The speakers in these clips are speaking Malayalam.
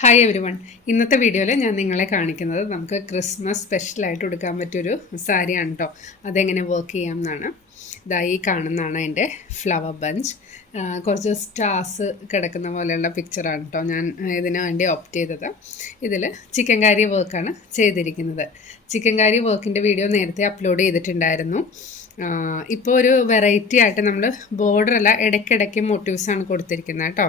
Hi every one. ഇന്നത്തെ വീഡിയോയിൽ ഞാൻ നിങ്ങളെ കാണിക്കുന്നത് നമുക്ക് ക്രിസ്മസ് സ്പെഷ്യലായിട്ട് എടുക്കാൻ പറ്റിയൊരു സാരിയാണ് കേട്ടോ. അതെങ്ങനെ വർക്ക് ചെയ്യാം എന്നാണ്. ഇതായി കാണുന്നതാണ് എൻ്റെ ഫ്ലവർ ബഞ്ച്. കുറച്ച് സ്റ്റാർസ് കിടക്കുന്ന പോലെയുള്ള പിക്ചറാണ് കേട്ടോ ഞാൻ ഇതിനു വേണ്ടി ഓപ്റ്റ് ചെയ്തത്. ഇതിൽ ചിക്കൻകാരി വർക്കാണ് ചെയ്തിരിക്കുന്നത്. ചിക്കൻകാരി വർക്കിൻ്റെ വീഡിയോ നേരത്തെ അപ്ലോഡ് ചെയ്തിട്ടുണ്ടായിരുന്നു. ഇപ്പോൾ ഒരു വെറൈറ്റി ആയിട്ട് നമ്മൾ ബോർഡറല്ല, ഇടയ്ക്കിടയ്ക്ക് മോട്ടീവ്സാണ് കൊടുത്തിരിക്കുന്നത് കേട്ടോ.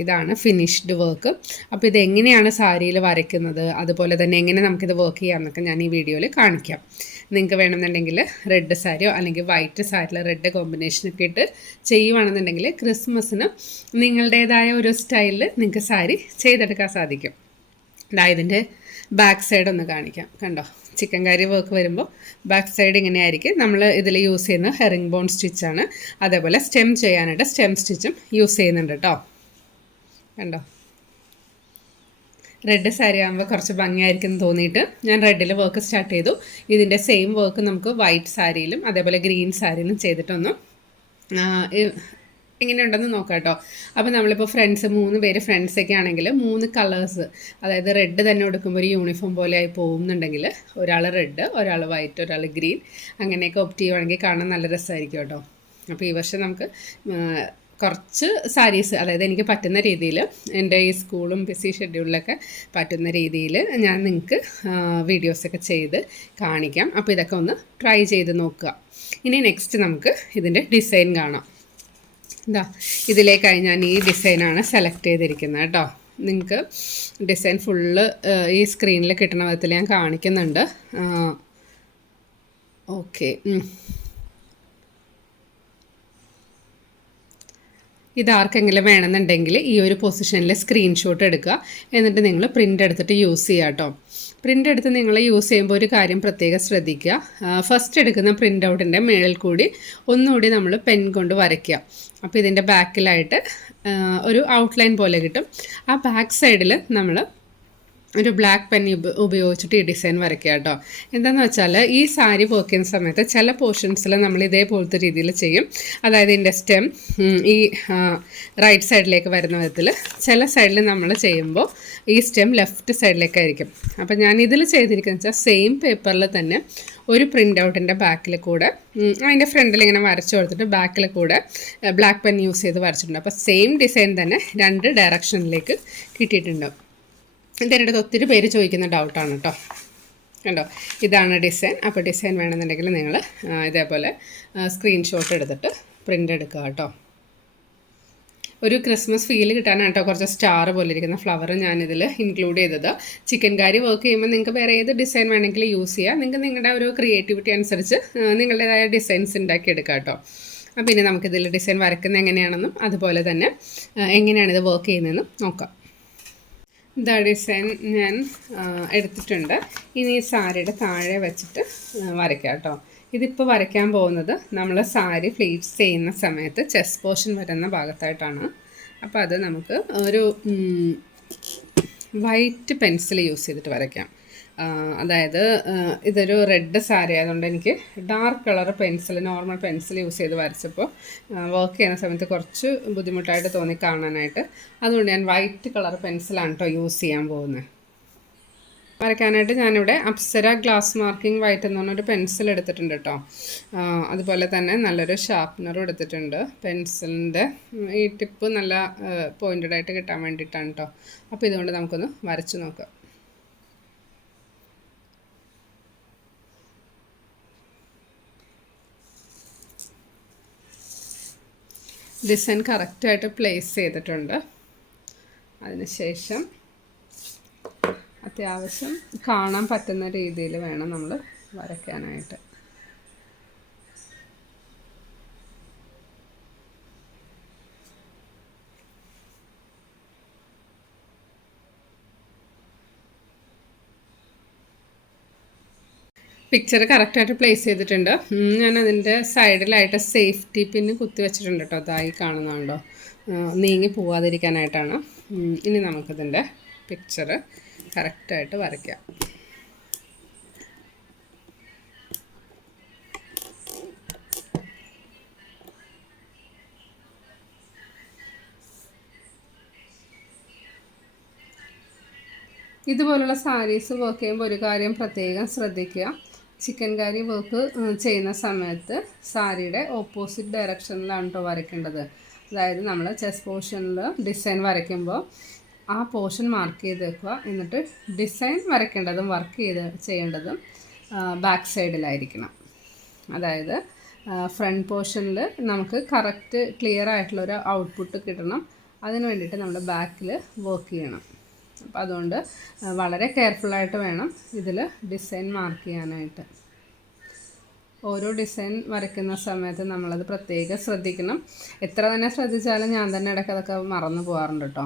ഇതാണ് ഫിനിഷ്ഡ് വർക്ക്. അപ്പോൾ ഇതെങ്ങനെയാണ് സാരിയിൽ വരയ്ക്കുന്നത്, അതുപോലെ തന്നെ എങ്ങനെ നമുക്കിത് വർക്ക് ചെയ്യാമെന്നൊക്കെ ഞാൻ ഈ വീഡിയോയിൽ കാണിക്കാം. നിങ്ങൾക്ക് വേണമെന്നുണ്ടെങ്കിൽ റെഡ് സാരിയോ അല്ലെങ്കിൽ വൈറ്റ് സാരിയിൽ റെഡ് കോമ്പിനേഷനൊക്കെ ഇട്ട് ചെയ്യുവാണെന്നുണ്ടെങ്കിൽ ക്രിസ്മസിന് നിങ്ങളുടേതായ ഒരു സ്റ്റൈലിൽ നിങ്ങൾക്ക് സാരി ചെയ്തെടുക്കാൻ സാധിക്കും. ഇതിൻ്റെ ബാക്ക് സൈഡ് ഒന്ന് കാണിക്കാം. കണ്ടോ, ചിക്കൻകാരി വർക്ക് വരുമ്പോൾ ബാക്ക് സൈഡ് ഇങ്ങനെയായിരിക്കും. നമ്മൾ ഇതിൽ യൂസ് ചെയ്യുന്ന ഹെറിംഗ് ബോൺ സ്റ്റിച്ചാണ്. അതേപോലെ സ്റ്റെം ചെയ്യാനായിട്ട് സ്റ്റെം സ്റ്റിച്ചും യൂസ് ചെയ്യുന്നുണ്ട് കേട്ടോ. കണ്ടോ, റെഡ് സാരി ആകുമ്പോൾ കുറച്ച് ഭംഗിയായിരിക്കും തോന്നിയിട്ട് ഞാൻ റെഡിൽ വർക്ക് സ്റ്റാർട്ട് ചെയ്തു. ഇതിൻ്റെ സെയിം വർക്ക് നമുക്ക് വൈറ്റ് സാരിയിലും അതേപോലെ ഗ്രീൻ സാരിയിലും ചെയ്തിട്ടൊന്നും എങ്ങനെയുണ്ടെന്ന് നോക്കാം കേട്ടോ. അപ്പോൾ നമ്മളിപ്പോൾ ഫ്രണ്ട്സ് 3 പേര് ഫ്രണ്ട്സൊക്കെ ആണെങ്കിൽ 3 കളേഴ്സ്, അതായത് റെഡ് തന്നെ കൊടുക്കുമ്പോൾ ഒരു യൂണിഫോം പോലെ ആയി പോകുന്നുണ്ടെങ്കിൽ ഒരാൾ റെഡ്, ഒരാൾ വൈറ്റ്, ഒരാൾ ഗ്രീൻ, അങ്ങനെയൊക്കെ ഓപ്റ്റ് ചെയ്യുവാണെങ്കിൽ കാണാൻ നല്ല രസമായിരിക്കും കേട്ടോ. അപ്പോൾ ഈ വർഷം നമുക്ക് കുറച്ച് സാരീസ്, അതായത് എനിക്ക് പറ്റുന്ന രീതിയിൽ എൻ്റെ ഈ സ്കൂളും ബിസി ഷെഡ്യൂളിലൊക്കെ പറ്റുന്ന രീതിയിൽ ഞാൻ നിങ്ങൾക്ക് വീഡിയോസൊക്കെ ചെയ്ത് കാണിക്കാം. അപ്പോൾ ഇതൊക്കെ ഒന്ന് ട്രൈ ചെയ്ത് നോക്കുക. ഇനി നെക്സ്റ്റ് നമുക്ക് ഇതിൻ്റെ ഡിസൈൻ കാണാം. ഇതിലേക്കായി ഞാൻ ഈ ഡിസൈനാണ് സെലക്ട് ചെയ്തിരിക്കുന്നത് കേട്ടോ. നിങ്ങൾക്ക് ഡിസൈൻ ഫുള്ള് ഈ സ്ക്രീനിൽ കിട്ടുന്ന വിധത്തിൽ ഞാൻ കാണിക്കുന്നുണ്ട്. ഓക്കെ, ഇതാർക്കെങ്കിലും വേണമെന്നുണ്ടെങ്കിൽ ഈ ഒരു പൊസിഷനിൽ സ്ക്രീൻഷോട്ട് എടുക്കുക, എന്നിട്ട് നിങ്ങൾ പ്രിൻ്റ് എടുത്തിട്ട് യൂസ് ചെയ്യുക കേട്ടോ. പ്രിൻ്റ് എടുത്ത് നിങ്ങൾ യൂസ് ചെയ്യുമ്പോൾ ഒരു കാര്യം പ്രത്യേകം ശ്രദ്ധിക്കുക. ഫസ്റ്റ് എടുക്കുന്ന പ്രിൻ്റ് ഔട്ടിൻ്റെ മേളിൽ കൂടി ഒന്നുകൂടി നമ്മൾ പെൻ കൊണ്ട് വരയ്ക്കുക. അപ്പോൾ ഇതിൻ്റെ ബാക്കിലായിട്ട് ഒരു ഔട്ട്ലൈൻ പോലെ കിട്ടും. ആ ബാക്ക് സൈഡിൽ നമ്മൾ ഒരു ബ്ലാക്ക് പെൻ ഉപയോഗിച്ചിട്ട് ഈ ഡിസൈൻ വരയ്ക്കുക കേട്ടോ. എന്താണെന്ന് വെച്ചാൽ ഈ സാരി വർക്ക് ചെയ്യുന്ന സമയത്ത് ചില പോർഷൻസിൽ നമ്മൾ ഇതേപോലത്തെ രീതിയിൽ ചെയ്യും. അതായത് ഇതിൻ്റെ സ്റ്റെം ഈ റൈറ്റ് സൈഡിലേക്ക് വരുന്ന വിധത്തിൽ, ചില സൈഡിൽ നമ്മൾ ചെയ്യുമ്പോൾ ഈ സ്റ്റെം ലെഫ്റ്റ് സൈഡിലേക്കായിരിക്കും. അപ്പോൾ ഞാൻ ഇതിൽ ചെയ്തിരിക്കുന്നത് വെച്ചാൽ സെയിം പേപ്പറിൽ തന്നെ ഒരു പ്രിൻ്റ് ഔട്ടിൻ്റെ ബാക്കിൽ കൂടെ അതിൻ്റെ ഫ്രണ്ടിൽ ഇങ്ങനെ വരച്ചു കൊടുത്തിട്ട് ബാക്കിൽ കൂടെ ബ്ലാക്ക് പെൻ യൂസ് ചെയ്ത് വരച്ചിട്ടുണ്ട്. അപ്പോൾ സെയിം ഡിസൈൻ തന്നെ 2 ഡയറക്ഷനിലേക്ക് കിട്ടിയിട്ടുണ്ട്. ഇതിൻ്റെ ഒത്തിരി പേര് ചോദിക്കുന്ന ഡൗട്ടാണ് കേട്ടോ. കണ്ടോ, ഇതാണ് ഡിസൈൻ. അപ്പോൾ ഡിസൈൻ വേണമെന്നുണ്ടെങ്കിൽ നിങ്ങൾ ഇതേപോലെ സ്ക്രീൻഷോട്ട് എടുത്തിട്ട് പ്രിൻ്റ് എടുക്കുക കേട്ടോ. ഒരു ക്രിസ്മസ് ഫീൽ കിട്ടാനാണ് കേട്ടോ കുറച്ച് സ്റ്റാർ പോലെ ഇരിക്കുന്ന ഫ്ലവർ ഞാനിതിൽ ഇൻക്ലൂഡ് ചെയ്തത്. ചിക്കൻകാരി വർക്ക് ചെയ്യുമ്പോൾ നിങ്ങൾക്ക് വേറെ ഏത് ഡിസൈൻ വേണമെങ്കിലും യൂസ് ചെയ്യാം. നിങ്ങൾക്ക് നിങ്ങളുടെ ഒരു ക്രിയേറ്റിവിറ്റി അനുസരിച്ച് നിങ്ങളുടേതായ ഡിസൈൻസ് ഉണ്ടാക്കിയെടുക്കാം കേട്ടോ. അപ്പോൾ ഇനി നമുക്കിതിൽ ഡിസൈൻ വരയ്ക്കുന്നത് എങ്ങനെയാണെന്നും അതുപോലെ തന്നെ എങ്ങനെയാണിത് വർക്ക് ചെയ്യുന്നതെന്നും നോക്കാം. ഡിസൈൻ ഞാൻ എടുത്തിട്ടുണ്ട്. ഇനി ഈ സാരിയുടെ താഴെ വെച്ചിട്ട് വരയ്ക്കാം കേട്ടോ. ഇതിപ്പോൾ വരയ്ക്കാൻ പോകുന്നത് നമ്മൾ സാരി ഫ്ലീറ്റ്സ് ചെയ്യുന്ന സമയത്ത് ചെസ്റ്റ് പോർഷൻ വരുന്ന ഭാഗത്തായിട്ടാണ്. അപ്പോൾ അത് നമുക്ക് ഒരു വൈറ്റ് പെൻസിൽ യൂസ് ചെയ്തിട്ട് വരയ്ക്കാം. അതായത് ഇതൊരു റെഡ് സാരി ആയതുകൊണ്ട് എനിക്ക് dark colour pencil, normal pencil use ചെയ്ത് വരച്ചപ്പോൾ വർക്ക് ചെയ്യുന്ന സമയത്ത് കുറച്ച് ബുദ്ധിമുട്ടായിട്ട് തോന്നി കാണാനായിട്ട്. അതുകൊണ്ട് ഞാൻ വൈറ്റ് കളർ പെൻസിലാണ് കേട്ടോ യൂസ് ചെയ്യാൻ പോകുന്നത്. വരയ്ക്കാനായിട്ട് ഞാനിവിടെ അപ്സര ഗ്ലാസ് മാർക്കിംഗ് വൈറ്റ് എന്ന് പറഞ്ഞൊരു പെൻസിൽ എടുത്തിട്ടുണ്ട് കേട്ടോ. അതുപോലെ തന്നെ നല്ലൊരു ഷാർപ്നറും എടുത്തിട്ടുണ്ട്. പെൻസിലിൻ്റെ ഈ ടിപ്പ് നല്ല പോയിൻറ്റഡ് ആയിട്ട് കിട്ടാൻ വേണ്ടിയിട്ടാണ് കേട്ടോ. അപ്പോൾ ഇതുകൊണ്ട് നമുക്കൊന്ന് വരച്ച് നോക്കാം. ഡിസൈൻ കറക്റ്റായിട്ട് പ്ലേസ് ചെയ്തിട്ടുണ്ട്. അതിനുശേഷം അത്യാവശ്യം കാണാൻ പറ്റുന്ന രീതിയിൽ വേണം നമ്മൾ വരയ്ക്കാനായിട്ട്. പിക്ചർ കറക്റ്റായിട്ട് പ്ലേസ് ചെയ്തിട്ടുണ്ട്. ഞാൻ അതിൻ്റെ സൈഡിലായിട്ട് സേഫ്റ്റി പിന്ന് കുത്തി വെച്ചിട്ടുണ്ട് കേട്ടോ. അതായി കാണുന്നുണ്ടോ, നീങ്ങി പോവാതിരിക്കാനായിട്ടാണ്. ഇനി നമുക്കിതിൻ്റെ പിക്ചർ കറക്റ്റായിട്ട് വരയ്ക്കാം. ഇതുപോലുള്ള സാരീസ് വർക്ക് ചെയ്യുമ്പോൾ ഒരു കാര്യം പ്രത്യേകം ശ്രദ്ധിക്കുക. ചിക്കൻകാരി വർക്ക് ചെയ്യുന്ന സമയത്ത് സാരിയുടെ ഓപ്പോസിറ്റ് ഡയറക്ഷനിലാണ് കേട്ടോ വരയ്ക്കേണ്ടത്. അതായത് നമ്മൾ ചെസ്റ്റ് പോർഷനിൽ ഡിസൈൻ വരയ്ക്കുമ്പോൾ ആ പോർഷൻ മാർക്ക് ചെയ്ത് വെക്കുക. എന്നിട്ട് ഡിസൈൻ വരയ്ക്കേണ്ടതും വർക്ക് ചെയ്യേണ്ടതും ബാക്ക് സൈഡിലായിരിക്കണം. അതായത് ഫ്രണ്ട് പോർഷനിൽ നമുക്ക് കറക്റ്റ് ക്ലിയർ ആയിട്ടുള്ളൊരു ഔട്ട്പുട്ട് കിട്ടണം. അതിന് വേണ്ടിയിട്ട് നമ്മൾ ബാക്കിൽ വർക്ക് ചെയ്യണം. അപ്പോൾ അതുകൊണ്ട് വളരെ കെയർഫുള്ളായിട്ട് വേണം ഇതിൽ ഡിസൈൻ മാർക്ക് ചെയ്യാനായിട്ട്. ഓരോ ഡിസൈൻ വരയ്ക്കുന്ന സമയത്ത് നമ്മളത് പ്രത്യേകം ശ്രദ്ധിക്കണം. എത്ര തന്നെ ശ്രദ്ധിച്ചാലും ഞാൻ തന്നെ ഇടയ്ക്ക് അതൊക്കെ മറന്നു പോകാറുണ്ട് കേട്ടോ.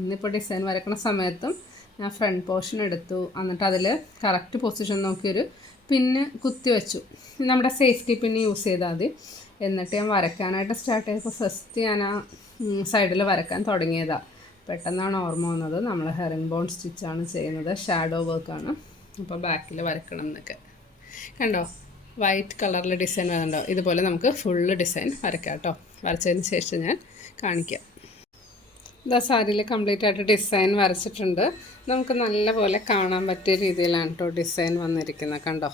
ഇന്നിപ്പോൾ ഡിസൈൻ വരയ്ക്കുന്ന സമയത്തും ഞാൻ ഫ്രണ്ട് പോർഷൻ എടുത്തു, എന്നിട്ട് അതിൽ കറക്റ്റ് പൊസിഷൻ നോക്കിയൊരു പിന്ന് കുത്തി വെച്ചു. നമ്മുടെ സേഫ്റ്റി പിന്ന് യൂസ് ചെയ്താൽ മതി. എന്നിട്ട് ഞാൻ വരയ്ക്കാനായിട്ട് സ്റ്റാർട്ട് ചെയ്തപ്പോൾ ഫസ്റ്റ് ഞാൻ ആ സൈഡിൽ വരയ്ക്കാൻ തുടങ്ങിയതാണ്. പെട്ടെന്നാണ് ഓർമ്മ വന്നത് നമ്മൾ ഹെറിംഗ് ബോൺ സ്റ്റിച്ചാണ് ചെയ്യുന്നത്, ഷാഡോ വർക്കാണ്. അപ്പോൾ ബാക്കിൽ വരക്കണം എന്നൊക്കെ കണ്ടോ. വൈറ്റ് കളറിൽ ഡിസൈൻ വരുന്നുണ്ടോ? ഇതുപോലെ നമുക്ക് ഫുള്ള് ഡിസൈൻ വരയ്ക്കാം കേട്ടോ. വരച്ചതിന് ശേഷം ഞാൻ കാണിക്കാം. ഇതാ സാരിയിൽ കംപ്ലീറ്റ് ആയിട്ട് ഡിസൈൻ വരച്ചിട്ടുണ്ട്. നമുക്ക് നല്ലപോലെ കാണാൻ പറ്റിയ രീതിയിലാണ് കേട്ടോ ഡിസൈൻ വന്നിരിക്കുന്നത്. കണ്ടോ,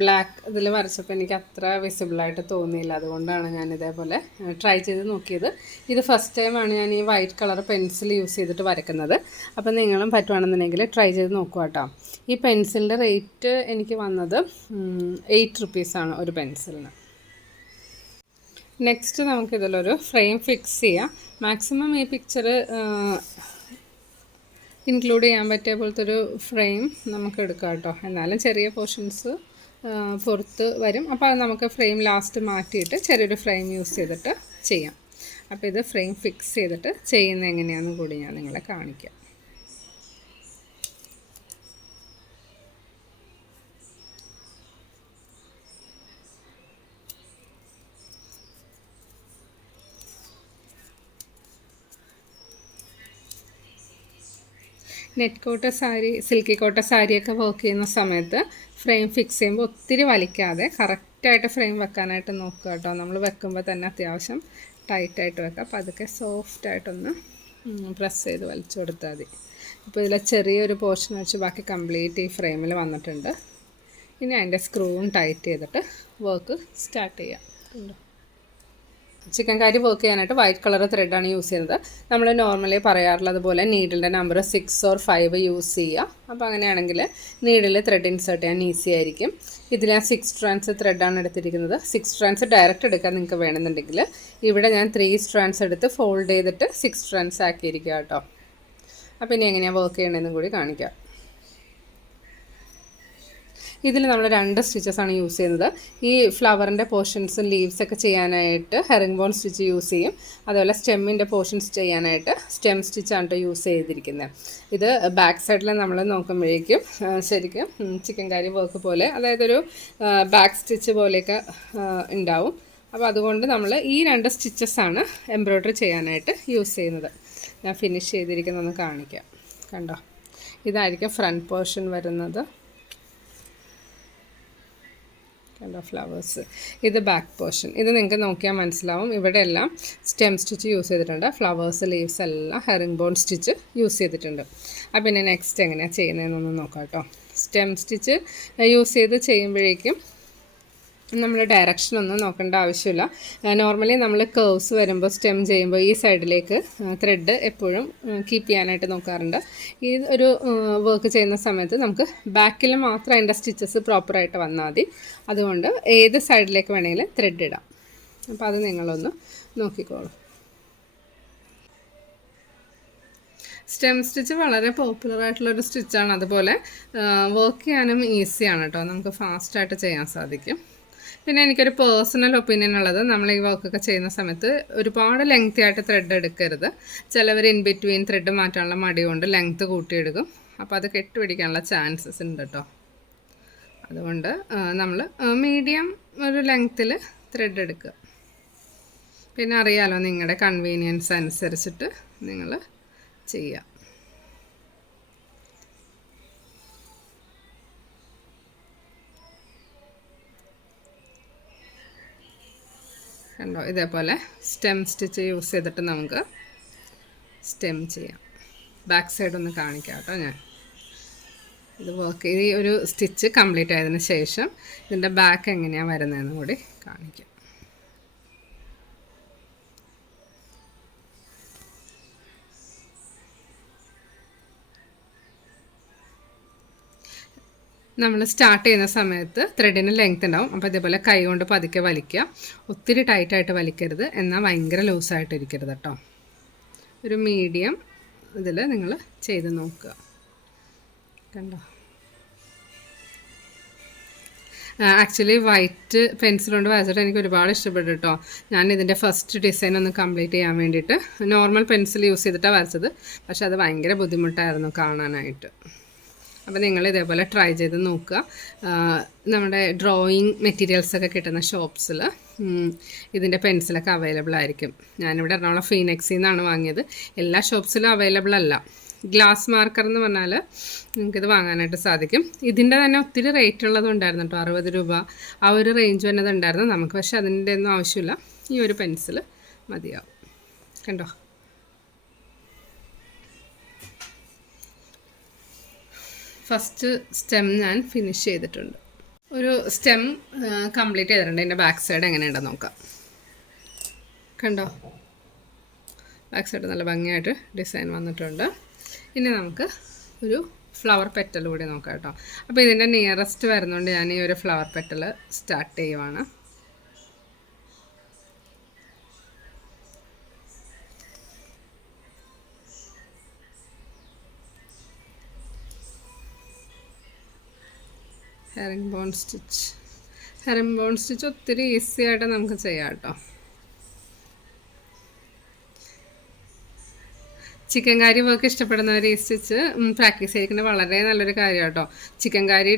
ബ്ലാക്ക് ഇതിൽ വരച്ചപ്പോൾ എനിക്ക് അത്ര വിസിബിളായിട്ട് തോന്നിയില്ല. അതുകൊണ്ടാണ് ഞാൻ ഇതേപോലെ ട്രൈ ചെയ്ത് നോക്കിയത്. ഇത് ഫസ്റ്റ് ടൈമാണ് ഞാൻ ഈ വൈറ്റ് കളർ പെൻസിൽ യൂസ് ചെയ്തിട്ട് വരയ്ക്കുന്നത്. അപ്പോൾ നിങ്ങളും പറ്റുവാണെന്നുണ്ടെങ്കിൽ ട്രൈ ചെയ്ത് നോക്കുക കേട്ടോ. ഈ പെൻസിലിൻ്റെ റേറ്റ് എനിക്ക് വന്നത് 8 റുപ്പീസാണ് ഒരു പെൻസിലിന്. നെക്സ്റ്റ് നമുക്കിതിലൊരു ഫ്രെയിം ഫിക്സ് ചെയ്യാം. മാക്സിമം ഈ പിക്ചർ ഇൻക്ലൂഡ് ചെയ്യാൻ പറ്റിയ പോലത്തെ ഒരു ഫ്രെയിം നമുക്ക് എടുക്കാം കേട്ടോ. എന്നാലും ചെറിയ പോർഷൻസ് പുറത്ത് വരും. അപ്പോൾ അത് നമുക്ക് ഫ്രെയിം ലാസ്റ്റ് മാറ്റിയിട്ട് ചെറിയൊരു ഫ്രെയിം യൂസ് ചെയ്തിട്ട് ചെയ്യാം. അപ്പോൾ ഇത് ഫ്രെയിം ഫിക്സ് ചെയ്തിട്ട് ചെയ്യുന്നത് എങ്ങനെയാണെന്ന് കൂടി ഞാൻ നിങ്ങളെ കാണിക്കാം. നെറ്റ് കോട്ട സാരി, സിൽക്കി കോട്ട സാരിയൊക്കെ വർക്ക് ചെയ്യുന്ന സമയത്ത് ഫ്രെയിം ഫിക്സ് ചെയ്യുമ്പോൾ ഒത്തിരി വലിക്കാതെ കറക്റ്റായിട്ട് ഫ്രെയിം വെക്കാനായിട്ട് നോക്കുക കേട്ടോ. നമ്മൾ വെക്കുമ്പോൾ തന്നെ അത്യാവശ്യം ടൈറ്റായിട്ട് വെക്കുക. അപ്പോൾ അതൊക്കെ സോഫ്റ്റായിട്ടൊന്ന് പ്രസ് ചെയ്ത് വലിച്ചു കൊടുത്താൽ മതി. ഇപ്പോൾ ഇതിൽ ചെറിയൊരു പോർഷൻ വെച്ച് ബാക്കി കംപ്ലീറ്റ് ഈ ഫ്രെയിമിൽ വന്നിട്ടുണ്ട്. ഇനി അതിൻ്റെ സ്ക്രൂവും ടൈറ്റ് ചെയ്തിട്ട് വർക്ക് സ്റ്റാർട്ട് ചെയ്യാം. ചിക്കൻകാരി വർക്ക് ചെയ്യാനായിട്ട് വൈറ്റ് കളർ ത്രെഡാണ് യൂസ് ചെയ്യുന്നത്. നമ്മൾ നോർമലി പറയാറുള്ളത് പോലെ നീഡിലിൻ്റെ നമ്പർ 6 or 5 യൂസ് ചെയ്യുക. അപ്പോൾ അങ്ങനെയാണെങ്കിൽ നീഡിൽ ത്രെഡ് ഇൻസേർട്ട് ചെയ്യാൻ ഈസി ആയിരിക്കും. ഇതിൽ ഞാൻ 6 strands ത്രെഡാണ് എടുത്തിരിക്കുന്നത്. 6 strands ഡയറക്റ്റ് എടുക്കാൻ നിങ്ങൾക്ക് വേണമെന്നുണ്ടെങ്കിൽ ഇവിടെ ഞാൻ 3 strands എടുത്ത് ഫോൾഡ് ചെയ്തിട്ട് 6 strands ആക്കിയിരിക്കുക കേട്ടോ. അപ്പോൾ ഇനി എങ്ങനെയാണ് വർക്ക് ചെയ്യണമെന്നും കൂടി കാണിക്കാം. ഇതിൽ നമ്മൾ 2 സ്റ്റിച്ചസാണ് യൂസ് ചെയ്യുന്നത്. ഈ ഫ്ലവറിൻ്റെ പോർഷൻസും ലീവ്സൊക്കെ ചെയ്യാനായിട്ട് ഹെറിംഗ് ബോൺ സ്റ്റിച്ച് യൂസ് ചെയ്യും. അതുപോലെ സ്റ്റെമ്മിൻ്റെ പോർഷൻസ് ചെയ്യാനായിട്ട് സ്റ്റെം സ്റ്റിച്ചാണ് യൂസ് ചെയ്തിരിക്കുന്നത്. ഇത് ബാക്ക് സൈഡിൽ നമ്മൾ നോക്കുമ്പോഴേക്കും ശരിക്കും ചിക്കൻകാരി വർക്ക് പോലെ, അതായത് ഒരു ബാക്ക് സ്റ്റിച്ച് പോലെയൊക്കെ ഉണ്ടാവും. അപ്പോൾ അതുകൊണ്ട് നമ്മൾ ഈ 2 സ്റ്റിച്ചസാണ് എംബ്രോയ്ഡറി ചെയ്യാനായിട്ട് യൂസ് ചെയ്യുന്നത്. ഞാൻ ഫിനിഷ് ചെയ്തിരിക്കുന്നതൊന്ന് കാണിക്കാം. കണ്ടോ, ഇതായിരിക്കും ഫ്രണ്ട് പോർഷൻ വരുന്നത്. കണ്ടോ ഫ്ലവേഴ്സ്. ഇത് ബാക്ക് പോർഷൻ. ഇത് നിങ്ങൾക്ക് നോക്കിയാൽ മനസ്സിലാവും. ഇവിടെ എല്ലാം സ്റ്റെം സ്റ്റിച്ച് യൂസ് ചെയ്തിട്ടുണ്ട്. ഫ്ലവേഴ്സ്, ലീവ്സ് എല്ലാം ഹെറിംഗ് ബോൺ സ്റ്റിച്ച് യൂസ് ചെയ്തിട്ടുണ്ട്. അപ്പോൾ പിന്നെ നെക്സ്റ്റ് എങ്ങനെയാണ് ചെയ്യുന്നതെന്നൊന്ന് നോക്കാം കേട്ടോ. സ്റ്റെം സ്റ്റിച്ച് യൂസ് ചെയ്ത് ചെയ്യുമ്പോഴേക്കും നമ്മൾ ഡയറക്ഷനൊന്നും നോക്കേണ്ട ആവശ്യമില്ല. നോർമലി നമ്മൾ കേർവ്സ് വരുമ്പോൾ സ്റ്റെം ചെയ്യുമ്പോൾ ഈ സൈഡിലേക്ക് ത്രെഡ് എപ്പോഴും കീപ്പ് ചെയ്യാനായിട്ട് നോക്കാറുണ്ട്. ഈ ഒരു വർക്ക് ചെയ്യുന്ന സമയത്ത് നമുക്ക് ബാക്കിൽ മാത്രം അതിൻ്റെ സ്റ്റിച്ചസ് പ്രോപ്പറായിട്ട് വന്നാൽ മതി. അതുകൊണ്ട് ഏത് സൈഡിലേക്ക് വേണമെങ്കിലും ത്രെഡ് ഇടാം. അപ്പോൾ അത് നിങ്ങളൊന്ന് നോക്കിക്കോളൂ. സ്റ്റെം സ്റ്റിച്ച് വളരെ പോപ്പുലറായിട്ടുള്ളൊരു സ്റ്റിച്ചാണ്. അതുപോലെ വർക്ക് ചെയ്യാനും ഈസിയാണ് കേട്ടോ. നമുക്ക് ഫാസ്റ്റായിട്ട് ചെയ്യാൻ സാധിക്കും. പിന്നെ എനിക്കൊരു പേഴ്സണൽ ഒപ്പീനിയൻ ഉള്ളത്, നമ്മൾ ഈ വർക്കൊക്കെ ചെയ്യുന്ന സമയത്ത് ഒരുപാട് ലെങ്തി ആയിട്ട് ത്രെഡ് എടുക്കരുത്. ചിലവർ ഇൻ ബിറ്റ്വീൻ ത്രെഡ് മാറ്റാനുള്ള മടി കൊണ്ട് ലെങ്ത്ത് കൂട്ടിയെടുക്കും. അപ്പോൾ അത് കെട്ടുപിടിക്കാനുള്ള ചാൻസസ് ഉണ്ട് കേട്ടോ. അതുകൊണ്ട് നമ്മൾ മീഡിയം ഒരു ലെങ്ത്തിൽ ത്രെഡ് എടുക്കുക. പിന്നെ അറിയാലോ, നിങ്ങളുടെ കൺവീനിയൻസ് അനുസരിച്ചിട്ട് നിങ്ങൾ ചെയ്യുക. കണ്ടോ, ഇതേപോലെ സ്റ്റെം സ്റ്റിച്ച് യൂസ് ചെയ്തിട്ട് നമുക്ക് സ്റ്റെം ചെയ്യാം. ബാക്ക് സൈഡ് ഒന്ന് കാണിക്കാം കേട്ടോ ഞാൻ. ഇത് വർക്ക് ഈ ഒരു സ്റ്റിച്ച് കംപ്ലീറ്റ് ആയതിനു ശേഷം ഇതിൻ്റെ ബാക്ക് എങ്ങനെയാണ് വരുന്നതെന്ന് കൂടി കാണിക്കാം. നമ്മൾ സ്റ്റാർട്ട് ചെയ്യുന്ന സമയത്ത് ത്രെഡിന് ലെങ്ത് ഉണ്ടാവും. അപ്പോൾ ഇതേപോലെ കൈ കൊണ്ട് പതുക്കെ വലിക്കുക. ഒത്തിരി ടൈറ്റായിട്ട് വലിക്കരുത്, എന്നാൽ ഭയങ്കര ലൂസായിട്ട് ഇരിക്കരുത് കേട്ടോ. ഒരു മീഡിയം ഇതിൽ നിങ്ങൾ ചെയ്ത് നോക്കുക. കണ്ടോ? ആക്ച്വലി വൈറ്റ് പെൻസിൽ കൊണ്ട് വരച്ചിട്ട് എനിക്ക് ഒരുപാട് ഇഷ്ടപ്പെട്ടു കേട്ടോ. ഞാൻ ഇതിൻ്റെ ഫസ്റ്റ് ഡിസൈൻ ഒന്ന് കംപ്ലീറ്റ് ചെയ്യാൻ വേണ്ടിയിട്ട് നോർമൽ പെൻസിൽ യൂസ് ചെയ്തിട്ടാണ് വരച്ചത്. പക്ഷെ അത് ഭയങ്കര ബുദ്ധിമുട്ടായിരുന്നു കാണാനായിട്ട്. അപ്പോൾ നിങ്ങൾ ഇതേപോലെ ട്രൈ ചെയ്ത് നോക്കുക. നമ്മുടെ ഡ്രോയിങ് മെറ്റീരിയൽസൊക്കെ കിട്ടുന്ന ഷോപ്സിൽ ഇതിൻ്റെ പെൻസിലൊക്കെ അവൈലബിൾ ആയിരിക്കും. ഞാനിവിടെ എറണാകുളം ഫീനെക്സിൽ നിന്നാണ് വാങ്ങിയത്. എല്ലാ ഷോപ്സിലും അവൈലബിൾ അല്ല. ഗ്ലാസ് മാർക്കർ എന്ന് പറഞ്ഞാൽ നിങ്ങൾക്കിത് വാങ്ങാനായിട്ട് സാധിക്കും. ഇതിൻ്റെ തന്നെ ഒത്തിരി റേറ്റ് ഉള്ളതുണ്ടായിരുന്നു കേട്ടോ. 60 രൂപ ആ ഒരു റേഞ്ച് വന്നതുണ്ടായിരുന്നു നമുക്ക്. പക്ഷേ അതിൻ്റെ ഒന്നും ആവശ്യമില്ല, ഈ ഒരു പെൻസിൽ മതിയാവും. കണ്ടോ? ഫസ്റ്റ് സ്റ്റെം ഞാൻ ഫിനിഷ് ചെയ്തിട്ടുണ്ട്. ഒരു സ്റ്റെം കംപ്ലീറ്റ് ചെയ്തിട്ടുണ്ട്. ഇതിൻ്റെ ബാക്ക് സൈഡ് എങ്ങനെയുണ്ടെന്ന് നോക്കാം. കണ്ടോ? ബാക്ക് സൈഡ് നല്ല ഭംഗിയായിട്ട് ഡിസൈൻ വന്നിട്ടുണ്ട്. ഇനി നമുക്ക് ഒരു ഫ്ലവർ പെറ്റൽ കൂടി നോക്കാം കേട്ടോ. അപ്പോൾ ഇതിൻ്റെ നിയറസ്റ്റ് വരുന്നതുകൊണ്ട് ഞാൻ ഈ ഒരു ഫ്ലവർ പെറ്റൽ സ്റ്റാർട്ട് ചെയ്യുവാണ്. ഹെറിംഗ് ബോൺ സ്റ്റിച്ച് ഒത്തിരി ഈസി ആയിട്ട് നമുക്ക് ചെയ്യാം കേട്ടോ. ചിക്കൻകാരി വർക്ക് ഇഷ്ടപ്പെടുന്നവർ ഈ സ്റ്റിച്ച് പ്രാക്ടീസ് ചെയ്യിക്കുന്നത് വളരെ നല്ലൊരു കാര്യം കേട്ടോ. ചിക്കൻകാരി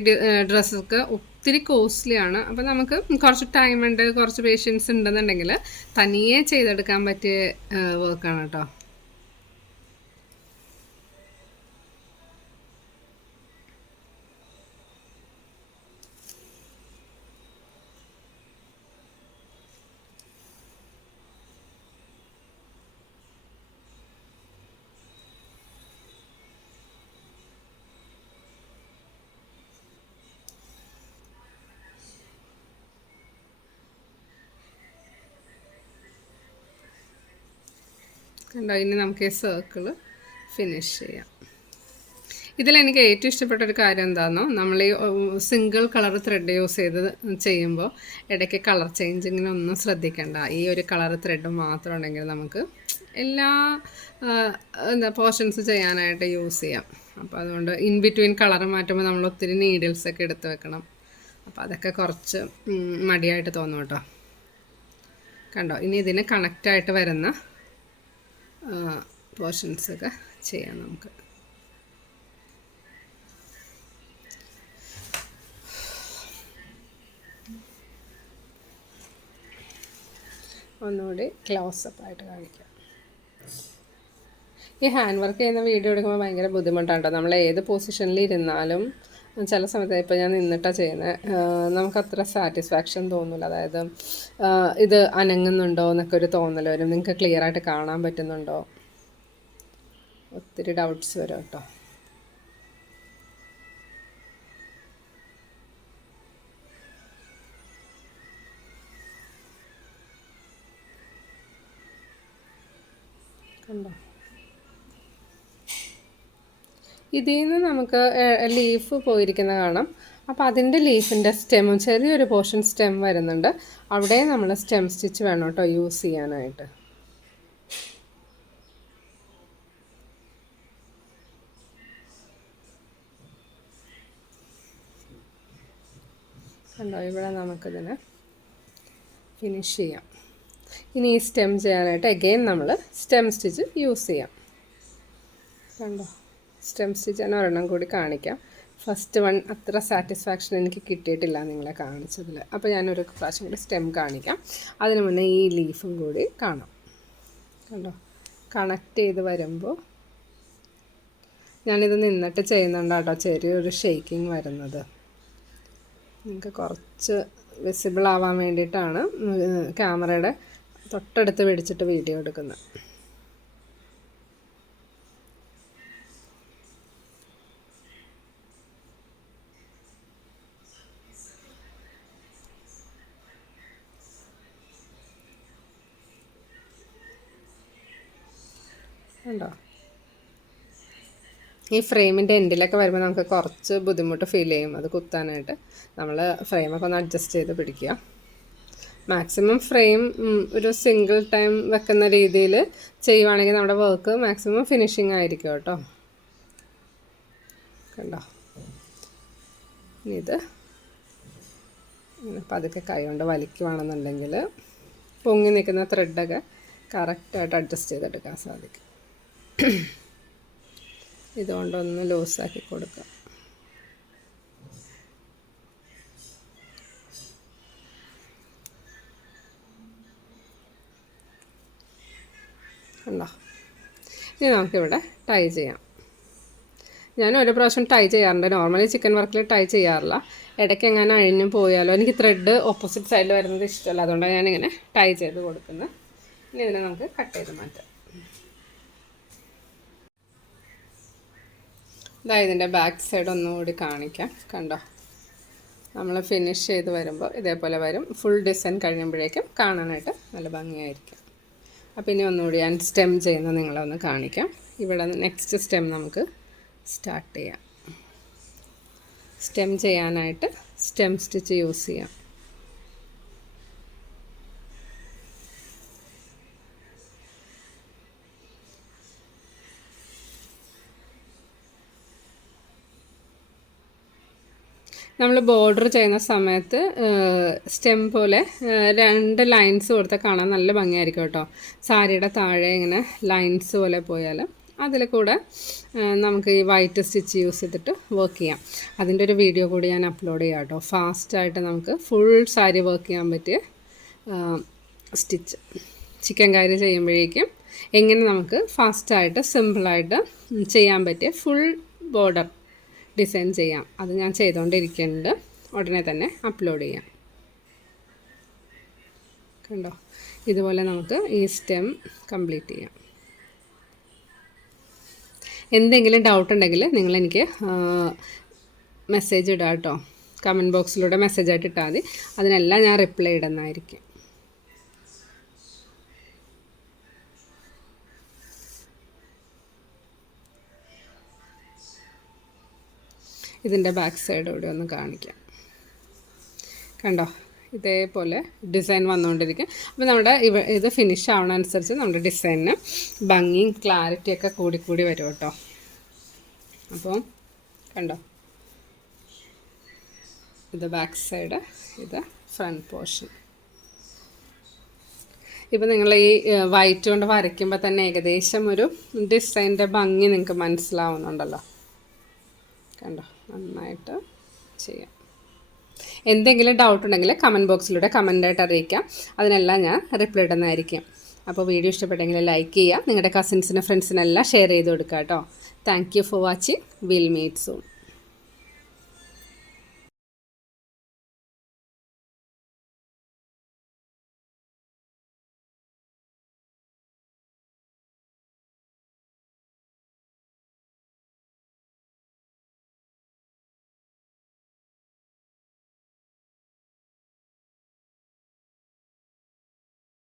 ഡ്രസ്സൊക്കെ ഒത്തിരി കോസ്റ്റ്ലിയാണ്. അപ്പോൾ നമുക്ക് കുറച്ച് ടൈം ഉണ്ട്, കുറച്ച് പേഷ്യൻസ് ഉണ്ടെന്നുണ്ടെങ്കിൽ തനിയെ ചെയ്തെടുക്കാൻ പറ്റിയ വർക്കാണ് കേട്ടോ. കണ്ടോ? ഇനി നമുക്ക് ഈ സർക്കിൾ ഫിനിഷ് ചെയ്യാം. ഇതിലെനിക്ക് ഏറ്റവും ഇഷ്ടപ്പെട്ടൊരു കാര്യം എന്താണെന്നോ, നമ്മൾ ഈ സിംഗിൾ കളർ ത്രെഡ് യൂസ് ചെയ്ത് ചെയ്യുമ്പോൾ ഇടയ്ക്ക് കളർ ചേഞ്ചിങ്ങിനൊന്നും ശ്രദ്ധിക്കേണ്ട. ഈ ഒരു കളർ ത്രെഡ് മാത്രം ഉണ്ടെങ്കിൽ നമുക്ക് എല്ലാ പോർഷൻസ് ചെയ്യാനായിട്ട് യൂസ് ചെയ്യാം. അപ്പോൾ അതുകൊണ്ട് ഇൻ ബിറ്റ്വീൻ കളർ മാറ്റുമ്പോൾ നമ്മൾ ഒത്തിരി നീഡിൽസൊക്കെ എടുത്ത് വെക്കണം. അപ്പോൾ അതൊക്കെ കുറച്ച് മടിയായിട്ട് തോന്നും കേട്ടോ. കണ്ടോ? ഇനി ഇതിന് കണക്റ്റായിട്ട് വരുന്ന പോർഷൻസൊക്കെ ചെയ്യാം നമുക്ക്. ഒന്നുകൂടി ക്ലോസപ്പായിട്ട് കാണിക്കാം. ഈ ഹാൻഡ് വർക്ക് ചെയ്യുന്ന വീഡിയോ എടുക്കുമ്പോൾ ഭയങ്കര ബുദ്ധിമുട്ടാണ് കേട്ടോ. നമ്മൾ ഏത് പൊസിഷനിൽ ഇരുന്നാലും ചില സമയത്ത് ഇപ്പോൾ ഞാൻ നിന്നിട്ടാണ് ചെയ്യുന്നത്, നമുക്കത്ര സാറ്റിസ്ഫാക്ഷൻ തോന്നില്ല. അതായത് ഇത് അനങ്ങുന്നുണ്ടോ എന്നൊക്കെ ഒരു തോന്നൽ വരും. നിങ്ങൾക്ക് ക്ലിയർ ആയിട്ട് കാണാൻ പറ്റുന്നുണ്ടോ, ഒത്തിരി ഡൗട്ട്സ് വരും കേട്ടോ. കണ്ടോ? ഇതിൽ നിന്ന് നമുക്ക് ലീഫ് പോയിരിക്കുന്ന കാണാം. അപ്പോൾ അതിൻ്റെ ലീഫിൻ്റെ സ്റ്റെമ്മും ചെറിയൊരു പോർഷൻ സ്റ്റെം വരുന്നുണ്ട്. അവിടെ നമ്മൾ സ്റ്റെം സ്റ്റിച്ച് വേണം കേട്ടോ യൂസ് ചെയ്യാനായിട്ട്. കണ്ടോ? ഇവിടെ നമുക്കിതിനെ ഫിനിഷ് ചെയ്യാം. ഇനി ഈ സ്റ്റെം ചെയ്യാനായിട്ട് അഗെയിൻ നമ്മൾ സ്റ്റെം സ്റ്റിച്ച് യൂസ് ചെയ്യാം. കണ്ടോ? സ്റ്റെം സ്റ്റിച്ച് ഞാൻ ഒരെണ്ണം കൂടി കാണിക്കാം. ഫസ്റ്റ് വൺ അത്ര സാറ്റിസ്ഫാക്ഷൻ എനിക്ക് കിട്ടിയിട്ടില്ല നിങ്ങളെ കാണിച്ചതിൽ. അപ്പോൾ ഞാനൊരു പ്രാവശ്യം കൂടി സ്റ്റെം കാണിക്കാം. അതിന് മുന്നേ ഈ ലീഫും കൂടി കാണാം. കണ്ടോ? കണക്ട് ചെയ്ത് വരുമ്പോൾ ഞാനിത് നിന്നിട്ട് ചെയ്യുന്നുണ്ട് കേട്ടോ, ചെറിയൊരു ഷെയ്ക്കിങ് വരുന്നത്. നിങ്ങൾക്ക് കുറച്ച് വിസിബിൾ ആവാൻ വേണ്ടിയിട്ടാണ് ക്യാമറയുടെ തൊട്ടടുത്ത് പിടിച്ചിട്ട് വീഡിയോ എടുക്കുന്നത്. കണ്ടോ? ഈ ഫ്രെയിമിൻ്റെ എൻഡിലൊക്കെ വരുമ്പോൾ നമുക്ക് കുറച്ച് ബുദ്ധിമുട്ട് ഫീൽ ചെയ്യും അത് കുത്താനായിട്ട്. നമ്മൾ ഫ്രെയിമൊക്കെ ഒന്ന് അഡ്ജസ്റ്റ് ചെയ്ത് പിടിക്കുക. മാക്സിമം ഫ്രെയിം ഒരു സിംഗിൾ ടൈം വെക്കുന്ന രീതിയിൽ ചെയ്യുവാണെങ്കിൽ നമ്മുടെ വർക്ക് മാക്സിമം ഫിനിഷിംഗ് ആയിരിക്കും കേട്ടോ. കണ്ടോ? ഇത് ഇങ്ങനെ പതുക്കെ കൈ കൊണ്ട് വലിക്കുവാണെന്നുണ്ടെങ്കിൽ പൊങ്ങി നിൽക്കുന്ന ത്രെഡൊക്കെ കറക്റ്റായിട്ട് അഡ്ജസ്റ്റ് ചെയ്തെടുക്കാൻ സാധിക്കും. ഇതുകൊണ്ടൊന്ന് ലൂസാക്കി കൊടുക്കുക. കണ്ടോ? ഇനി നമുക്കിവിടെ ടൈ ചെയ്യാം. ഞാൻ ഒരു പ്രാവശ്യം ടൈ ചെയ്യാറുണ്ട്. നോർമലി ചിക്കൻ വർക്കിൽ ടൈ ചെയ്യാറില്ല. ഇടയ്ക്ക് എങ്ങനെ അഴിഞ്ഞു പോയാലോ, എനിക്ക് ത്രെഡ് ഓപ്പോസിറ്റ് സൈഡിൽ വരുന്നത് ഇഷ്ടമല്ല, അതുകൊണ്ടാണ് ഞാനിങ്ങനെ ടൈ ചെയ്ത് കൊടുക്കുന്നത്. ഇനി ഇതിനെ നമുക്ക് കട്ട് ചെയ്ത് മാറ്റാം. ഇതാ ഇതിൻ്റെ ബാക്ക് സൈഡ് ഒന്നുകൂടി കാണിക്കാം. കണ്ടോ? നമ്മൾ ഫിനിഷ് ചെയ്ത് വരുമ്പോൾ ഇതേപോലെ വരും. ഫുൾ ഡിസൈൻ കഴിയുമ്പോഴേക്കും കാണാനായിട്ട് നല്ല ഭംഗിയായിരിക്കും. അപ്പോൾ ഇനി ഒന്നുകൂടി ഞാൻ സ്റ്റെം ചെയ്യുന്നത് നിങ്ങളെ ഒന്ന് കാണിക്കാം. ഇവിടെ നെക്സ്റ്റ് സ്റ്റെം നമുക്ക് സ്റ്റാർട്ട് ചെയ്യാം. സ്റ്റെം ചെയ്യാനായിട്ട് സ്റ്റെം സ്റ്റിച്ച് യൂസ് ചെയ്യാം. നമ്മൾ ബോർഡർ ചെയ്യുന്ന സമയത്ത് സ്റ്റെം പോലെ 2 ലൈൻസ് കൊടുത്താൽ കാണാൻ നല്ല ഭംഗിയായിരിക്കും കേട്ടോ. സാരിയുടെ താഴെ ഇങ്ങനെ ലൈൻസ് പോലെ പോയാൽ അതിൽ കൂടെ നമുക്ക് ഈ വൈറ്റ് സ്റ്റിച്ച് യൂസ് ചെയ്തിട്ട് വർക്ക് ചെയ്യാം. അതിൻ്റെ ഒരു വീഡിയോ കൂടി ഞാൻ അപ്ലോഡ് ചെയ്യാം കേട്ടോ. ഫാസ്റ്റായിട്ട് നമുക്ക് ഫുൾ സാരി വർക്ക് ചെയ്യാൻ പറ്റിയ സ്റ്റിച്ച് ചിക്കൻകാരി ചെയ്യുമ്പോഴേക്കും എങ്ങനെ നമുക്ക് ഫാസ്റ്റായിട്ട് സിമ്പിളായിട്ട് ചെയ്യാൻ പറ്റിയ ഫുൾ ബോർഡർ ഡിസൈൻ ചെയ്യാം. അത് ഞാൻ ചെയ്തുകൊണ്ടിരിക്കുന്നുണ്ട്. ഉടനെ തന്നെ അപ്ലോഡ് ചെയ്യാം. കണ്ടോ? ഇതുപോലെ നമുക്ക് ഈ സ്റ്റെം കംപ്ലീറ്റ് ചെയ്യാം. എന്തെങ്കിലും ഡൗട്ട് ഉണ്ടെങ്കിൽ നിങ്ങളെനിക്ക് മെസ്സേജ് ഇടാം കേട്ടോ. കമൻറ്റ് ബോക്സിലൂടെ മെസ്സേജായിട്ട് ഇട്ടാൽ മതി. അതിനെല്ലാം ഞാൻ റിപ്ലൈ ഇടുന്നതായിരിക്കും. ഇതിൻ്റെ ബാക്ക് സൈഡ് കൂടി ഒന്ന് കാണിക്കാം. കണ്ടോ? ഇതേപോലെ ഡിസൈൻ വന്നുകൊണ്ടിരിക്കും. അപ്പോൾ നമ്മുടെ ഇത് ഫിനിഷ് ആവണനുസരിച്ച് നമ്മുടെ ഡിസൈനിന് ഭംഗിയും ക്ലാരിറ്റിയൊക്കെ കൂടി വരും കേട്ടോ. അപ്പോൾ കണ്ടോ? ഇത് ബാക്ക് സൈഡ്, ഇത് ഫ്രണ്ട് പോർഷൻ. ഇപ്പോൾ നിങ്ങൾ ഈ വൈറ്റ് കൊണ്ട് വരയ്ക്കുമ്പോൾ തന്നെ ഏകദേശം ഒരു ഡിസൈൻ്റെ ഭംഗി നിങ്ങൾക്ക് മനസ്സിലാവുന്നുണ്ടല്ലോ. കണ്ടോ? നന്നായിട്ട് ചെയ്യാം. എന്തെങ്കിലും ഡൗട്ട് ഉണ്ടെങ്കിൽ കമൻറ്റ് ബോക്സിലൂടെ കമൻറ്റായിട്ട് അറിയിക്കാം. അതിനെല്ലാം ഞാൻ റിപ്ലൈ ഇടുന്നതായിരിക്കും. അപ്പോൾ വീഡിയോ ഇഷ്ടപ്പെട്ടെങ്കിൽ ലൈക്ക് ചെയ്യുക. നിങ്ങളുടെ കസിൻസിനും ഫ്രണ്ട്സിനെല്ലാം ഷെയർ ചെയ്ത് കൊടുക്കുക കേട്ടോ. Thank you for watching. Will meet soon.